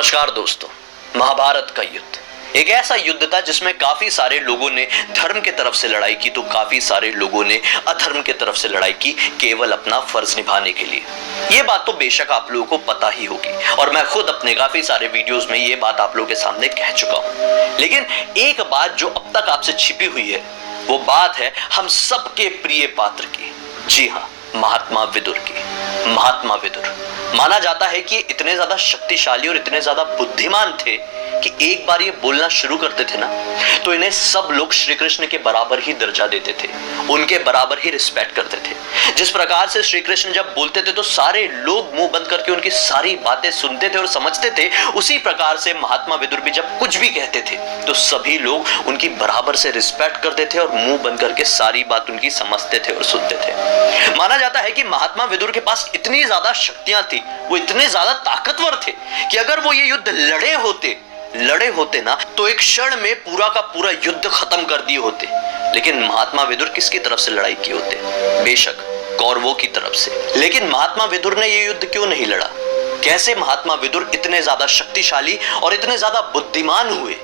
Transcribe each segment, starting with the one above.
नमस्कार दोस्तों, महाभारत का युद्ध एक ऐसा युद्ध था जिसमें काफी सारे लोगों ने धर्म के तरफ से लड़ाई की तो काफी सारे लोगों ने अधर्म के तरफ से लड़ाई की, केवल अपना फर्ज निभाने के लिए। ये बात तो बेशक आप लोगों को पता ही होगी और मैं खुद अपने काफी सारे वीडियोस में ये बात आप लोगों के सामने कह चुका हूं। लेकिन एक बात जो अब तक आपसे छिपी हुई है वो बात है हम सबके प्रिय पात्र की। जी हाँ, महात्मा विदुर की। महात्मा विदुर माना जाता है कि इतने ज्यादा शक्तिशाली और इतने ज्यादा बुद्धिमान थे कि एक बार ये बोलना शुरू करते थे ना तो इन्हें सब लोग श्री कृष्ण के बराबर ही दर्जा देते थे, उनके बराबर ही रिस्पेक्ट करते थे। जिस प्रकार से श्री कृष्ण जब बोलते थे तो सारे लोग मुंह बंद करके उनकी सारी बातें सुनते थे और समझते थे, उसी प्रकार से महात्मा विदुर भी जब कुछ भी कहते थे तो सभी लोग उनकी बराबर से रिस्पेक्ट करते थे और मुंह बंद करके सारी बात उनकी समझते थे और सुनते थे। माना जाता है कि महात्मा विदुर के पास इतनी ज्यादा शक्तियां थी, वो इतने ज्यादा ताकतवर थे कि अगर वो ये युद्ध लड़े होते ना तो एक क्षण में पूरा का पूरा युद्ध खत्म कर दिए होते। लेकिन महात्मा विदुर किसकी तरफ से लड़ाई किए होते? बेशक कौरवों की तरफ से। लेकिन महात्मा विदुर ने यह युद्ध क्यों नहीं लड़ा? कैसे महात्मा विदुर इतने ज्यादा शक्तिशाली और इतने ज्यादा बुद्धिमान हुए?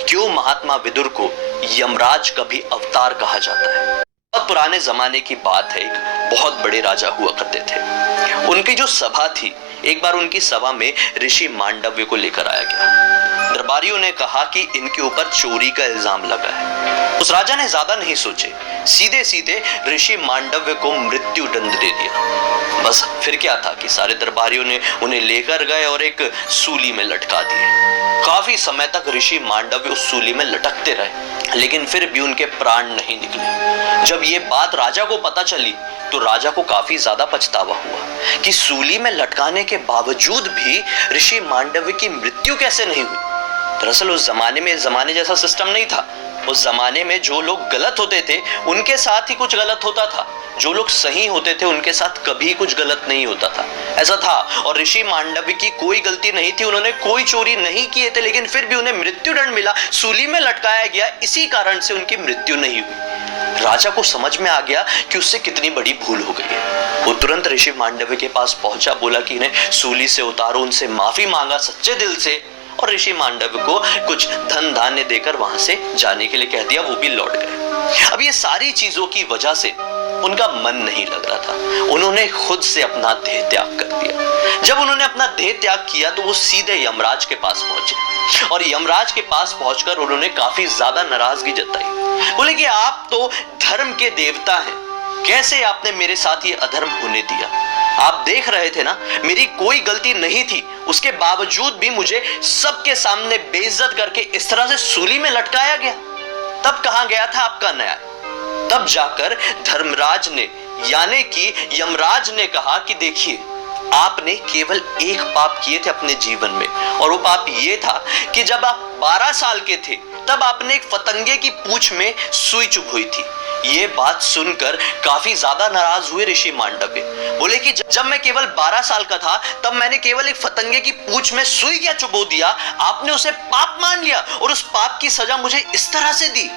क्यों महात्मा विदुर को यमराज का भी अवतार कहा जाता है? बहुत पुराने जमाने की बात है, एक बहुत बड़े राजा हुआ करते थे। उनकी जो सभा थी, एक बार उनकी सभा में ऋषि मांडव्य को लेकर आया गया। दरबारियों ने कहा कि इनके ऊपर चोरी का इल्जाम लगा है। उस राजा ने ज्यादा नहीं सोचे, सीधे सीधे ऋषि मांडव्य को मृत्यु दंड दे दिया। बस फिर क्या था कि सारे दरबारियों ने उन्हें लेकर गए और एक सूली में लटका दिए। काफी समय तक ऋषि मांडव्य उस सूली में लटकते रहे, लेकिन फिर भी उनके प्राण नहीं निकले। जब ये बात राजा को पता चली तो राजा को काफी ज्यादा पछतावा हुआ कि सूली में लटकाने के बावजूद भी ऋषि मांडव्य की मृत्यु कैसे नहीं हुई। दरअसल उस जमाने में जमाने जैसा सिस्टम नहीं था। उस जमाने में जो लोग गलत होते थे उनके साथ ही कुछ गलत होता था, जो लोग सही होते थे उनके साथ कभी कुछ गलत नहीं होता था, ऐसा था। और ऋषि मांडव्य की कोई गलती नहीं थी, उन्होंने कोई चोरी नहीं किए थे, लेकिन फिर भी उन्हें मृत्युदंड मिला, सूली में लटकाया गया। इसी कारण से उनकी मृत्यु नहीं हुई। राजा को समझ में आ गया कि उससे कितनी बड़ी भूल हो गई है। वो तुरंत ऋषि मांडव्य के पास पहुंचा, बोला कि इन्हें सूली से उतारो, उनसे माफी मांगा सच्चे दिल से और ऋषि मांडव्य को कुछ धन धान्य देकर वहां से जाने के लिए कह दिया। वो भी लौट गए। अब ये सारी चीजों की वजह से उनका मन नहीं लग रहा था। उन्होंने खुद से अपना देह त्याग कर दिया। जब उन्होंने अपना देह त्याग किया तो वो सीधे यमराज के पास पहुंचे और यमराज के पास पहुंचकर उन्होंने काफी ज्यादा नाराजगी जताई। बोले कि आप तो धर्म के देवता हैं, कैसे आपने मेरे साथ ये अधर्म होने दिया? आप देख रहे थे ना, मेरी कोई गलती नहीं थी, उसके बावजूद भी मुझे सबके सामने बेइज्जत करके इस तरह से सूली में लटकाया गया। तब कहां गया था आपका न्याय? तब जाकर धर्मराज ने यानी कि यमराज ने कहा कि देखिए, आपने केवल एक पाप किए थे अपने जीवन में और वो पाप ये था कि जब आप 12 साल के थे तब आपने एक फतंगे की पूंछ में सुई चुभ थी। ये बात सुनकर काफी ज्यादा नाराज हुए ऋषि मांडव्य। बोले कि जब मैं केवल 12 साल का था तब मैंने केवल एक फतंगे की पूंछ में सुई क्या चुभो दिया, आपने उसे पाप मान लिया और उस पाप की सजा मुझे इस तरह से दी।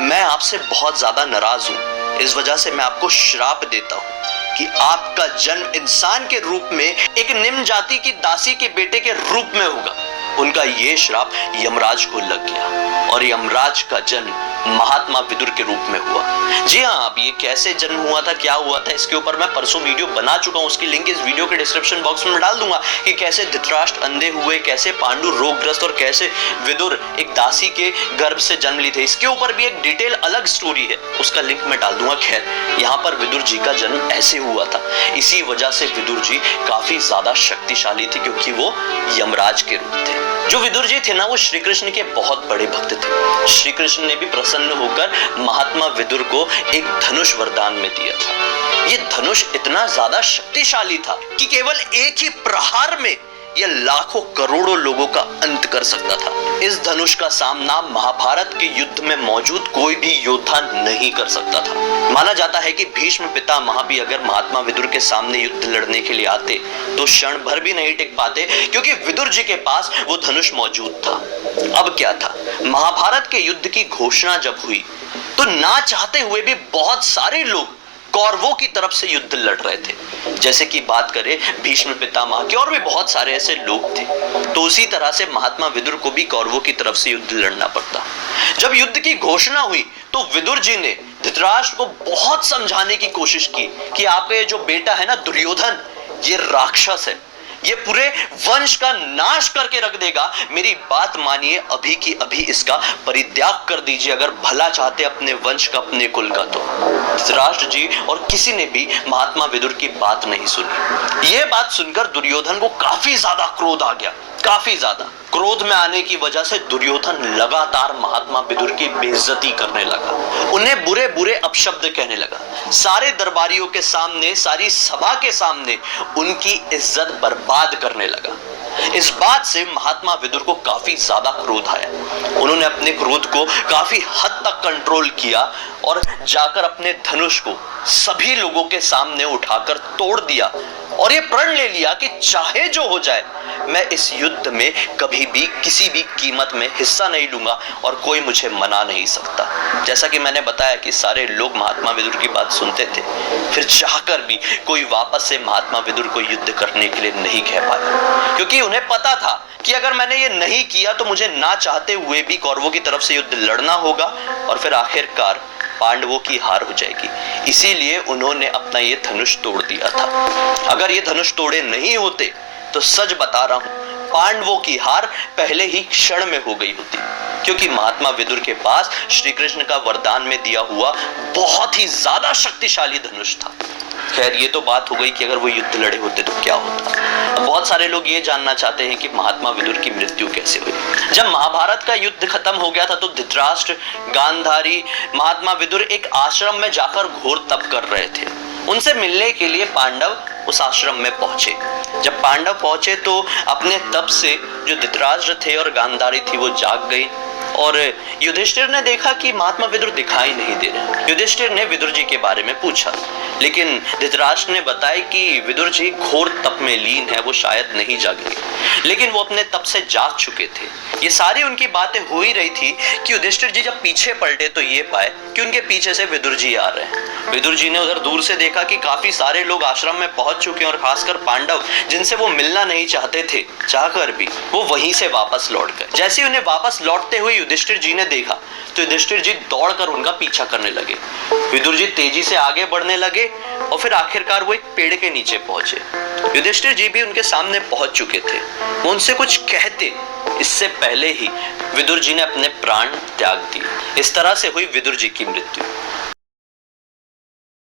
मैं आपसे बहुत ज्यादा नाराज हूं। इस वजह से मैं आपको श्राप देता हूं कि आपका जन्म इंसान के रूप में एक निम्न जाति की दासी के बेटे के रूप में होगा। उनका ये श्राप यमराज को लग गया और यमराज का जन्म महात्मा विदुर के रूप में हुआ। जी हाँ, अब ये कैसे जन्म हुआ था, क्या हुआ था, इसके ऊपर मैं परसों वीडियो बना चुका हूँ। उसकी लिंक इस वीडियो के डिस्क्रिप्शन बॉक्स में डाल दूंगा कि कैसे धृतराष्ट्र अंधे हुए, कैसे पांडु रोगग्रस्त और कैसे विदुर एक दासी के गर्भ से जन्म ली थे। इसके ऊपर भी एक डिटेल अलग स्टोरी है, उसका लिंक मैं डाल दूंगा। खैर, यहाँ पर विदुर जी का जन्म ऐसे हुआ था। इसी वजह से विदुर जी काफी ज्यादा शक्तिशाली थे क्योंकि वो यमराज के रूप थे। जो विदुर जी थे ना, वो श्री कृष्ण के बहुत बड़े भक्त थे। श्री कृष्ण ने भी प्रसन्न होकर महात्मा विदुर को एक धनुष वरदान में दिया था। ये धनुष इतना ज्यादा शक्तिशाली था कि केवल एक ही प्रहार में यह लाखों करोड़ों लोगों का अंत कर सकता था। इस धनुष का सामना महाभारत के युद्ध में मौजूद कोई भी योद्धा नहीं कर सकता था। माना जाता है कि भीष्म पितामह भी अगर महात्मा विदुर के सामने युद्ध लड़ने के लिए आते तो क्षण भर भी नहीं टिक पाते, क्योंकि विदुर जी के पास वो धनुष मौजूद था। अब क्या था, महाभारत के युद्ध की घोषणा जब हुई तो ना चाहते हुए भी बहुत सारे लोग कौरवों की तरफ से युद्ध लड़ रहे थे। जैसे कि बात करें भीष्म पितामह की, और भी बहुत सारे ऐसे लोग थे। तो उसी तरह से महात्मा विदुर को भी कौरवों की तरफ से युद्ध लड़ना पड़ता। जब युद्ध की घोषणा हुई तो विदुर जी ने धृतराष्ट्र को बहुत समझाने की कोशिश की कि आपका ये जो बेटा है ना दुर्योधन, ये राक्षस है, ये पूरे वंश का नाश करके रख देगा। मेरी बात मानिए, अभी की अभी इसका परित्याग कर दीजिए अगर भला चाहते अपने वंश का, अपने कुल का। तो धृतराष्ट्र जी और किसी ने भी महात्मा विदुर की बात नहीं सुनी। यह बात सुनकर दुर्योधन को काफी ज्यादा क्रोध आ गया, काफी ज्यादा। क्रोध में आने की वजह से दुर्योधन लगातार महात्मा विदुर की बेइज्जती करने लगा, उन्हें बुरे बुरे अपशब्द कहने लगा। सारे दरबारियों के सामने, सारी सभा के सामने उनकी इज्जत बर्बाद करने लगा। इस बात से महात्मा विदुर को काफी ज्यादा क्रोध आया। उन्होंने अपने क्रोध को काफी हद तक कंट्रोल किया और जाकर अपने धनुष को सभी लोगों के सामने उठाकर तोड़ दिया और ये प्रण ले लिया कि चाहे जो हो जाए, मैं इस युद्ध में कभी भी किसी भी कीमत में हिस्सा नहीं लूंगा और कोई मुझे मना नहीं सकता। जैसा कि मैंने बताया कि सारे लोग महात्मा विदुर की बात सुनते थे, फिर चाहकर भी कोई वापस से महात्मा विदुर को युद्ध करने के लिए नहीं कह पाया, क्योंकि उन्हें पता था कि अगर मैंने ये नहीं किया तो मुझे ना चाहते हुए भी कौरवों की तरफ से युद्ध लड़ना होगा और फिर आखिरकार पांडवों की हार हो जाएगी। इसीलिए उन्होंने अपना ये धनुष तोड़ दिया था। अगर ये धनुष तोड़े नहीं होते तो सच बता रहा हूं, पांडवों की हार पहले ही क्षण में हो गई होती, क्योंकि महात्मा विदुर के पास श्री कृष्ण का वरदान में दिया हुआ बहुत ही ज्यादा शक्तिशाली धनुष था। खैर, ये तो बात हो गई कि अगर वो युद्ध लड़े होते तो क्या होता। अब बहुत सारे लोग ये जानना चाहते हैं कि महात्मा विदुर की मृत्यु कैसे हुई। जब महाभारत का युद्ध खत्म हो गया था तो धृतराष्ट्र, गांधारी, महात्मा विदुर एक आश्रम में जाकर घोर तप कर रहे थे। उनसे मिलने के लिए पांडव उस आश्रम में पहुंचे। जब पांडव पहुंचे तो अपने तप से जो धृतराष्ट्र थे और गांधारी थी वो जाग गई और युधिष्ठिर ने देखा कि महात्मा विदुर दिखाई नहीं दे रहे। युधिष्ठिर ने विदुर जी के बारे में पूछा, लेकिन धृतराष्ट्र ने बताया कि विदुर जी घोर तप में लीन है, वो शायद नहीं जागे, लेकिन वो अपने तप से जाग चुके थे। ये सारी उनकी बातें हो ही रही थी कि युधिष्ठिर जी जब पीछे पलटे तो ये पाए कि उनके पीछे से विदुर जी आ रहे हैं। विदुर जी ने उधर दूर से देखा कि काफी सारे लोग आश्रम में पहुंच चुके हैं और खासकर पांडव, जिनसे वो मिलना नहीं चाहते थे, चाहकर भी वो वहीं से वापस लौट गए। जैसे ही उन्हें वापस लौटते हुए युधिष्ठिर जी ने देखा तो युधिष्ठिर जी दौड़कर उनका पीछा करने लगे। विदुर जी तेजी से आगे बढ़ने लगे और फिर आखिरकार वो एक पेड़ के नीचे पहुंचे। युधिष्ठिर जी भी उनके सामने पहुंच चुके थे। वो उनसे कुछ कहते इससे पहले ही विदुर जी ने अपने प्राण त्याग दिए। इस तरह से हुई विदुर जी की मृत्यु।